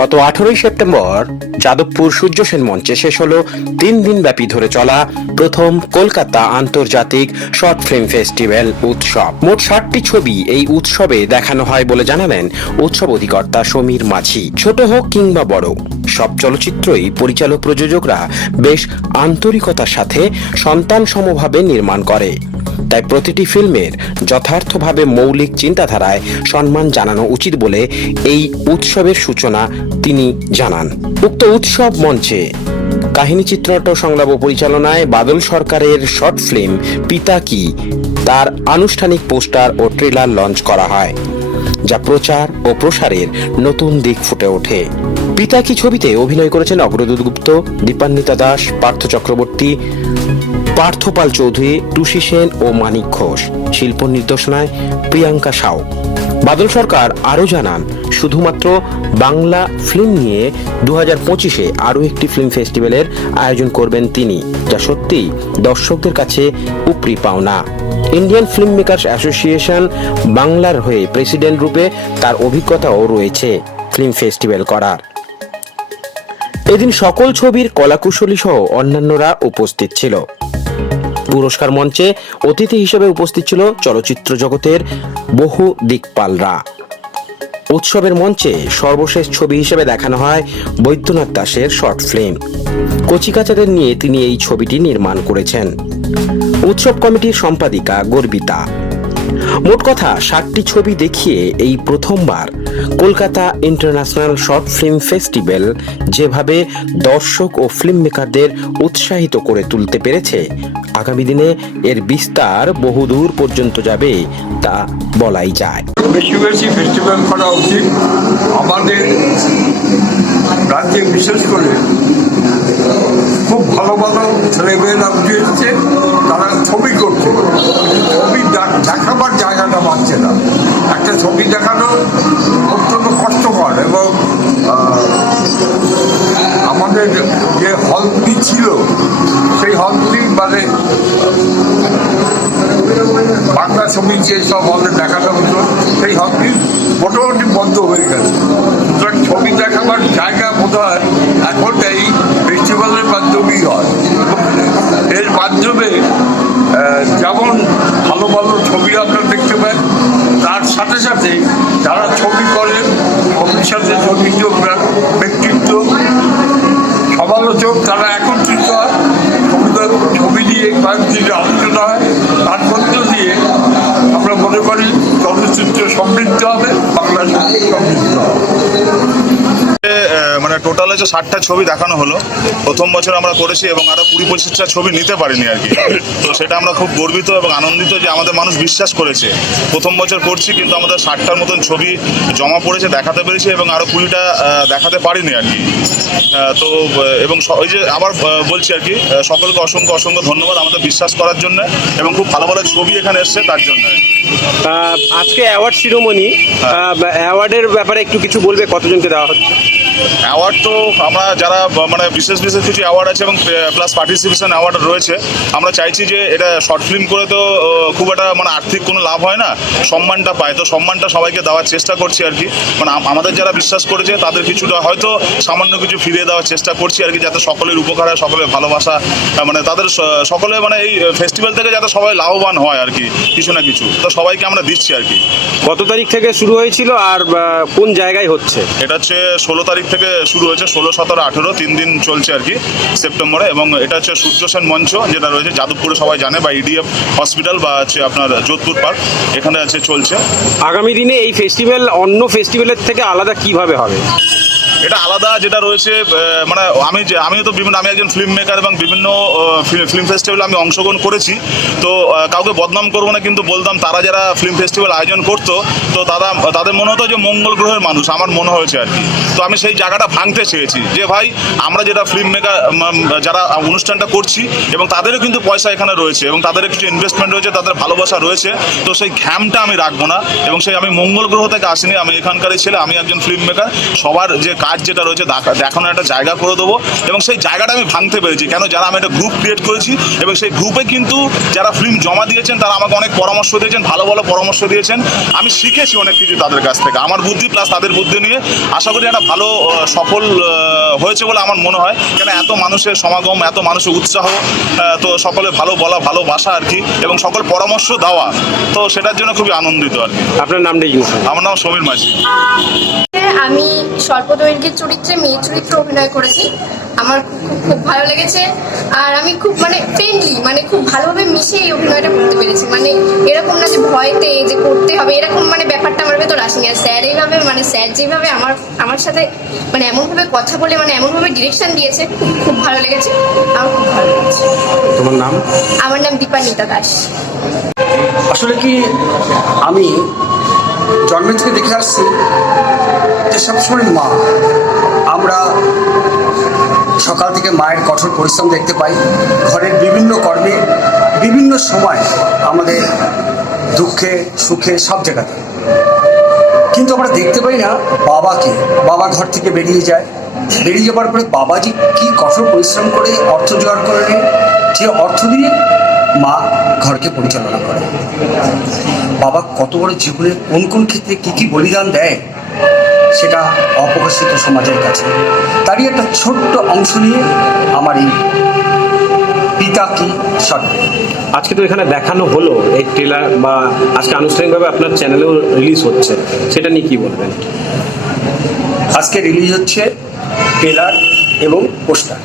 গত আঠারোই সেপ্টেম্বর যাদবপুর সূর্য সেন মঞ্চে শেষ হলো তিন দিন ব্যাপী ধরে চলা প্রথম কলকাতা আন্তর্জাতিক শর্ট ফিল্ম ফেস্টিভ্যাল উৎসব। মোট ষাটটি ছবি এই উৎসবে দেখানো হয় বলে জানালেন উৎসব অধিকর্তা সমীর মাঝি। ছোট হোক কিংবা বড়, সব চলচ্চিত্রই পরিচালক প্রযোজকরা বেশ আন্তরিকতার সাথে সন্তান সমভাবে নির্মাণ করে। তাই প্রতিটি ফিল্মের যথার্থভাবে মৌলিক চিন্তাধারায় সম্মান জানানো উচিত বলে এই উৎসবের সূচনা তিনি জানান। উক্ত উৎসব মঞ্চে কাহিনী চিত্রনাট্য সংলাপ পরিচালনায় বাদল সরকারের শর্ট ফিল্ম পিতা কি তার আনুষ্ঠানিক পোস্টার ও ট্রেলার লঞ্চ করা হয়, যা প্রচার ও প্রসারের নতুন দিক ফুটে ওঠে। পিতা কি ছবিতে অভিনয় করেছেন অগ্রদূত গুপ্ত, দীপান্বিতা দাস, পার্থ চক্রবর্তী পার্থপাল চৌধুরী, টুসি সেন ও মানিক ঘোষ। শিল্প নির্দেশনায় প্রিয়াঙ্কা সাউ। বাদল সরকার আরও জানান, শুধুমাত্র বাংলা ফিল্ম নিয়ে দু হাজার পঁচিশে আরও একটি ফিল্ম ফেস্টিভ্যালের আয়োজন করবেন তিনি, যা সত্যিই দর্শকদের কাছে উপরি পাওনা। ইন্ডিয়ান ফিল্ম মেকার্স অ্যাসোসিয়েশন বাংলার হয়ে প্রেসিডেন্ট রূপে তার অভিজ্ঞতাও রয়েছে ফিল্ম ফেস্টিভ্যাল করার। এদিন সকল ছবির কলাকুশলী সহ অন্যান্যরা উপস্থিত ছিল। পুরস্কার মঞ্চে অতিথি হিসেবে উপস্থিত ছিল চলচ্চিত্র জগতের বহু দিকপালরা। উৎসবের মঞ্চে সর্বশেষ ছবি হিসেবে দেখানো হয় বৈদ্যনাথ দাসের শর্ট ফিল্ম। কচিকাচাদের নিয়ে তিনি এই ছবিটি নির্মাণ করেছেন। উৎসব কমিটির সম্পাদিকা গর্বিতা। মোট কথা ষাটটি ছবি দেখিয়ে এই প্রথমবার Kolkata international short film festival যেভাবে দর্শক ও ফিল্ম মেকারদের উৎসাহিত করে তুলতে পেরেছে আগামী দিনে এর বিস্তার বহুদূর পর্যন্ত যাবে তা বলাই যায়। বেশি বেশি ফেস্টিভ্যাল করা উচিত। আমাদের রাজ্যে বিশেষ করে খুব ভালো ভালো ছেলেমেয়েরা উঠে এসছে, তারা ছবি করছে। ছবি দেখাবার জায়গাটা পাচ্ছে না। একটা ছবি দেখানো অত্যন্ত কষ্টকর এবং আমাদের যে হলগুলি ছিল বাংলা যেসব হলে দেখানো হতো, সেই হলটি মোটামুটি বন্ধ হয়ে গেছে। সুতরাং ছবি দেখাবার জায়গা বোধ হয় এখন এই ফেস্টিভ্যালের মাধ্যমেই হয়। এর মাধ্যমে সমৃদ্ধ হবে বাংলা সাহিত্য সমৃদ্ধ হবে। টোটালে যে ষাটটা ছবি দেখানো হলো প্রথম বছর আমরা করেছি এবং আরও কুড়ি পঁচিশটা ছবি নিতে পারিনি আর কি। তো সেটা আমরা খুব গর্বিত এবং আনন্দিত যে আমাদের মানুষ বিশ্বাস করেছে। প্রথম বছর করছি কিন্তু আমাদের ষাটটার মতন ছবি জমা পড়েছে দেখাতে পেরেছি এবং আরও কুড়িটা দেখাতে পারিনি আর কি। তো এবং ওই যে আবার বলছি আর কি সকলকে অসংখ্য অসংখ্য ধন্যবাদ আমাদের বিশ্বাস করার জন্য এবং খুব ভালো ভালো ছবি এখানে এসছে তার জন্য আজকে অ্যাওয়ার্ড শিরোমণি অ্যাওয়ার্ডের ব্যাপারে একটু কিছু বলবে কতজনকে দেওয়া হচ্ছে? অ্যাওয়ার্ড তো আমরা যারা মানে বিশেষ বিশেষ কিছু অ্যাওয়ার্ড আছে এবং প্লাস পার্টিসিপেশন অ্যাওয়ার্ড রয়েছে আমরা চাইছি যে এটা শর্ট ফিল্ম করে তো খুব একটা মানে আর্থিক কোনো লাভ হয় না সম্মানটা পায়। তো সম্মানটা সবাইকে দেওয়ার চেষ্টা করছি আর কি। মানে আমাদের যারা বিশ্বাস করেছে তাদের কিছুটা হয়তো সামান্য কিছু ফিরিয়ে দেওয়ার চেষ্টা করছি আর কি যাতে সকলের উপকার হয় সকলের ভালোবাসা মানে তাদের সকলে মানে এই ফেস্টিভ্যাল থেকে যাতে সবাই লাভবান হয় আর কি কিছু না কিছু। তো সবাইকে আমরা দিচ্ছি আর কি। কত তারিখ থেকে শুরু হয়েছিল আর কোন জায়গায় হচ্ছে? এটা হচ্ছে ষোলো তারিখ থেকে শুরু হয়েছে ষোলো, সতেরো, আঠেরো, তিন দিন চলছে আর কি সেপ্টেম্বরে এবং এটা হচ্ছে সূর্য সেন মঞ্চ যেটা রয়েছে, যাদবপুরে সবাই জানে, বা ইডিএফ হসপিটাল বা হচ্ছে আপনার যোধপুর পার্ক এখানে আছে চলছে। আগামী দিনে এই ফেস্টিভ্যাল অন্য ফেস্টিভ্যালের থেকে আলাদা কীভাবে হবে? এটা আলাদা যেটা রয়েছে মানে আমি যে আমিও তো বিভিন্ন আমি একজন ফিল্ম মেকার এবং বিভিন্ন ফিল্ম ফেস্টিভ্যালে আমি অংশগ্রহণ করেছি। তো কাউকে বদনাম করব না, কিন্তু বলতাম তারা যারা ফিল্ম ফেস্টিভ্যাল আয়োজন করতো, তো তারা তাদের মনে হতো যে মঙ্গল গ্রহের মানুষ, আমার মনে হয়েছে আর কি। তো আমি সেই জায়গাটা ভাঙতে চেয়েছি যে, ভাই, আমরা যেটা ফিল্ম মেকার যারা অনুষ্ঠানটা করছি, এবং তাদেরও কিন্তু পয়সা এখানে রয়েছে, এবং তাদের কিছু ইনভেস্টমেন্ট রয়েছে, তাদের ভালোবাসা রয়েছে, তো সেই ঘ্যামটা আমি রাখব না, এবং সেই আমি মঙ্গল গ্রহ থেকে আসিনি, আমি এখানকারই ছেলে, আমি একজন ফিল্ম মেকার সবার যে কাজ যেটা রয়েছে দেখা- দেখানোর একটা জায়গা করে দেবো। এবং সেই জায়গাটা আমি ভাঙতে পেরেছি। কেন? যারা আমি একটা গ্রুপ ক্রিয়েট করেছি এবং সেই গ্রুপে কিন্তু যারা ফিল্ম জমা দিয়েছেন তারা আমাকে অনেক পরামর্শ দিয়েছেন ভালো ভালো পরামর্শ দিয়েছেন। আমি শিখেছি অনেক কিছু তাদের কাছ থেকে। আমার বুদ্ধি প্লাস তাদের বুদ্ধি নিয়ে আশা করি একটা ভালো সফল হয়েছে বলে আমার মনে হয়। কেন? এত মানুষের সমাগম এত মানুষের উৎসাহ তো সকলে ভালো বলা ভালোবাসা আর কি এবং সকল পরামর্শ দেওয়া তো সেটার জন্য খুবই আনন্দিত আর কি। আপনার নামটা কি আমার নাম সমীর মাঝি। আমি স্বল্প দৈর্ঘ্যের চরিত্রে মেয়ে চরিত্রে অভিনয় করেছি। আমার খুব খুব ভালো লেগেছে। আর আমি খুব মানে ফ্রেন্ডলি মানে খুব ভালোভাবে মিশে এই অভিনয়টা করতে পেরেছি। মানে এরকম না যে ভয়তে যে করতে হবে এরকম মানে ব্যাপারটা আমার ভেতর আসেনি। আর স্যার এইভাবে মানে স্যার যেভাবে আমার আমার সাথে মানে এমনভাবে কথা বলে মানে এমনভাবে ডিরেকশন দিয়েছে খুব খুব ভালো লেগেছে। আমার খুব ভালো লেগেছে। তোমার নাম? আমার নাম দীপান্বিতা দাস। আসলে কি আমি জন্মের থেকে দেখে আসছি যে সবসময় মা। আমরা সকাল থেকে মায়ের কঠোর পরিশ্রম দেখতে পাই। ঘরের বিভিন্ন কর্মে, বিভিন্ন সময় আমাদের দুঃখে, সুখে সব জায়গাতে। কিন্তু আমরা দেখতে পাই না বাবাকে। বাবা ঘর থেকে বেরিয়ে যায়। বেরিয়ে যাওয়ার পরে বাবা যে কী কঠোর পরিশ্রম করে, অর্থ জোগাড় করে নেয় যে অর্থ দিয়ে মা ঘরকে পরিচালনা করে। বাবা কত বড় জীবনের কোন কোন ক্ষেত্রে কী কী বলিদান দেয় সেটা অপ্রকাশিত সমাজের কাছে। তারই একটা ছোট্ট অংশ নিয়ে আমার এই পিতা কি শর্ট আজকে তো এখানে দেখানো হলো এই ট্রেলার বা আজকে আনুষ্ঠানিকভাবে আপনার চ্যানেলেও রিলিজ হচ্ছে। সেটা নিয়ে কি বলবেন? আজকে রিলিজ হচ্ছে ট্রেলার এবং পোস্টার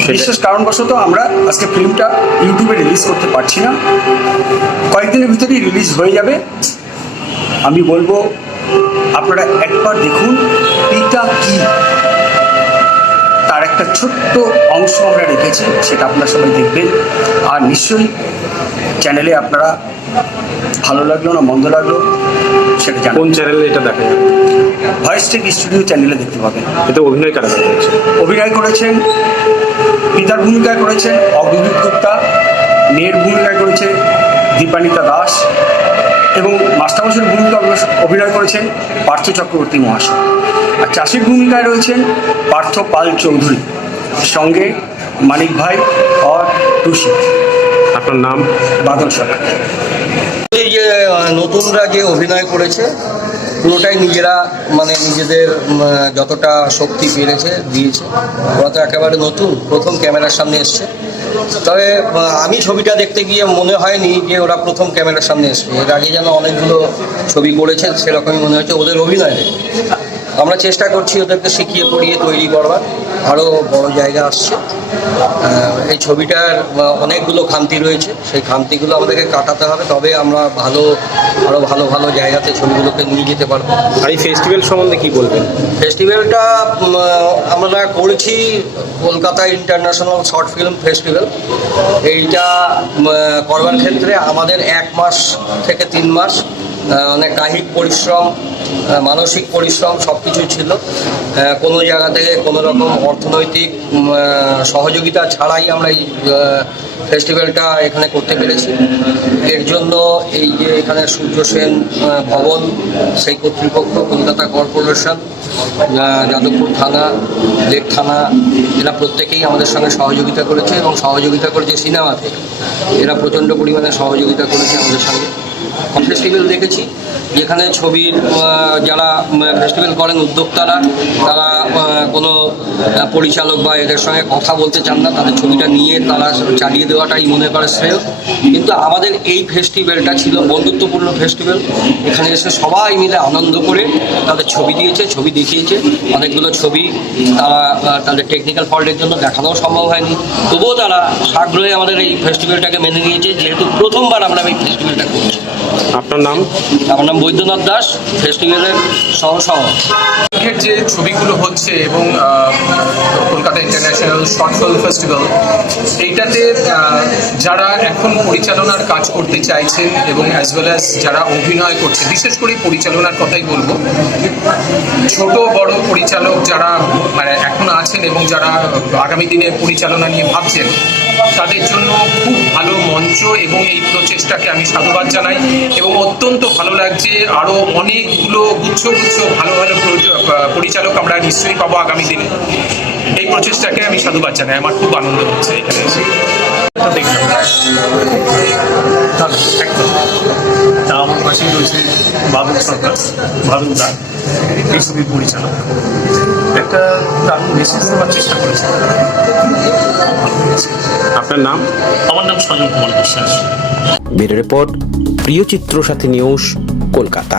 সেটা- বিশেষ কারণবশত আমরা আজকে ফিল্মটা ইউটিউবে রিলিজ করতে পারছি না। কয়েকদিনের ভিতরেই রিলিজ হয়ে যাবে। আমি বলব আপনারা একবার দেখুন পিতা কি? তার একটা ছোট্ট অংশ আমরা রেখেছি সেটা আপনারা সবাই দেখবেন। আর নিশ্চয়ই চ্যানেলে আপনারা ভালো লাগল না মন্দ লাগল সেটা কোন চ্যানেলে এটা দেখা যাবে? ভয়েস টেক স্টুডিও চ্যানেলে দেখতে পাবেন। এতে অভিনয় কারা কারা করছে? অভিনয় করেছেন পিতার ভূমিকায় করেছেন অগ্রদীপ গুপ্তা মেয়ের ভূমিকায় করেছে দীপানিতা দাস এবং মাস্টারমশাইয়ের ভূমিকা অভিনয়- অভিনয় করেছেন পার্থ চক্রবর্তী মহাশয়। আর চাষির ভূমিকায় রয়েছেন পার্থ পাল চৌধুরী। সঙ্গে মানিক ভাই অর টুসি। আপনার নাম? বাদল সরকার। এই যে নতুনরা যে অভিনয় করেছে পুরোটাই নিজেরা মানে নিজেদের যতটা শক্তি পেরেছে দিয়েছে। ওরা তো একেবারে নতুন প্রথম ক্যামেরার সামনে এসছে। তবে আমি ছবিটা দেখতে গিয়ে মনে হয়নি যে ওরা প্রথম ক্যামেরার সামনে এসবে এর আগে যেন অনেকগুলো ছবি করেছে, সেরকমই মনে হচ্ছে। ওদের অভিনয় আমরা চেষ্টা করছি ওদেরকে শিখিয়ে পড়িয়ে তৈরি করবার। আরও বড় জায়গা আসছে। এই ছবিটার অনেকগুলো খামতি রয়েছে। সেই খামতিগুলো আমাদেরকে কাটাতে হবে। তবে আমরা ভালো আরও ভালো ভালো জায়গাতে ছবিগুলোকে নিয়ে যেতে পারব। আর এই ফেস্টিভ্যাল সম্বন্ধে কি বলবেন? ফেস্টিভ্যালটা আমরা করেছি Kolkata international short film festival এইটা করবার ক্ষেত্রে আমাদের এক মাস থেকে তিন মাস অনেক কায়িক পরিশ্রম মানসিক পরিশ্রম সব কিছুই ছিল কোনো জায়গা থেকে কোনো রকম অর্থনৈতিক সহযোগিতা ছাড়াই আমরা এই ফেস্টিভ্যালটা এখানে করতে পেরেছি। এর জন্য এই যে এখানে সূর্য সেন ভবন, সেই কর্তৃপক্ষ, কলকাতা কর্পোরেশন যাদবপুর থানা, লেক থানা, এরা প্রত্যেকেই আমাদের সঙ্গে সহযোগিতা করেছে এবং সহযোগিতা করেছে সিনেমাতে এরা প্রচণ্ড পরিমাণে সহযোগিতা করেছে আমাদের সঙ্গে। ফেস্টিভ্যাল দেখেছি, যেখানে ছবির যারা ফেস্টিভ্যাল করেন উদ্যোক্তারা, তারা কোনো পরিচালক বা এদের সঙ্গে কথা বলতে চান না, তাদের ছবিটা নিয়ে তারা চালিয়ে দেওয়াটাই মনে করে শ্রেয়। কিন্তু আমাদের এই ফেস্টিভ্যালটা ছিল বন্ধুত্বপূর্ণ ফেস্টিভ্যাল এখানে এসে সবাই মিলে আনন্দ করে তাদের ছবি দিয়েছে, ছবি দেখিয়েছে। অনেকগুলো ছবি তারা তাদের টেকনিক্যাল ফল্টের জন্য দেখানোও সম্ভব হয়নি। তবুও তারা আগ্রহে আমাদের এই ফেস্টিভ্যালটাকে মেনে নিয়েছে, যেহেতু প্রথমবার আমরা এই ফেস্টিভ্যালটা করছি। আপনার নাম? আমার নাম বৈদ্যনাথ দাস ফেস্টিভ্যালের সহ সহ। যে ছবিগুলো হচ্ছে এবং Kolkata international short film festival এইটাতে যারা এখন পরিচালনার কাজ করতে চাইছেন এবং অ্যাজ ওয়েল অ্যাজ যারা অভিনয় করছে বিশেষ করে পরিচালনার কথাই বলব ছোট বড় পরিচালক যারা মানে এখন আছেন এবং যারা আগামী দিনে পরিচালনা নিয়ে ভাবছেন তাদের জন্য খুব ভালো মঞ্চ এবং এই প্রচেষ্টাকে আমি সাধুবাদ জানাই এবং অত্যন্ত ভালো লাগছে আরও অনেকগুলো গুচ্ছ গুচ্ছ ভালো ভালো পরিচালক আমরা নিশ্চয়ই পাবো আগামী দিনে। এই প্রচেষ্টাকে আমি সাধুবাদ জানাই। আমার খুব আনন্দ হচ্ছে এখানে এসে। আমার পাশেই রয়েছে বাদল সরকার বাদল দা এই ছবির পরিচালক। একটা দারুণ মেসেজ দেওয়ার চেষ্টা করেছে। আপনার নাম? আমার নাম সজল কুমার বিশ্বাস। ব্যুরো রিপোর্ট প্রিয় চিত্র সাথী নিউজ কলকাতা।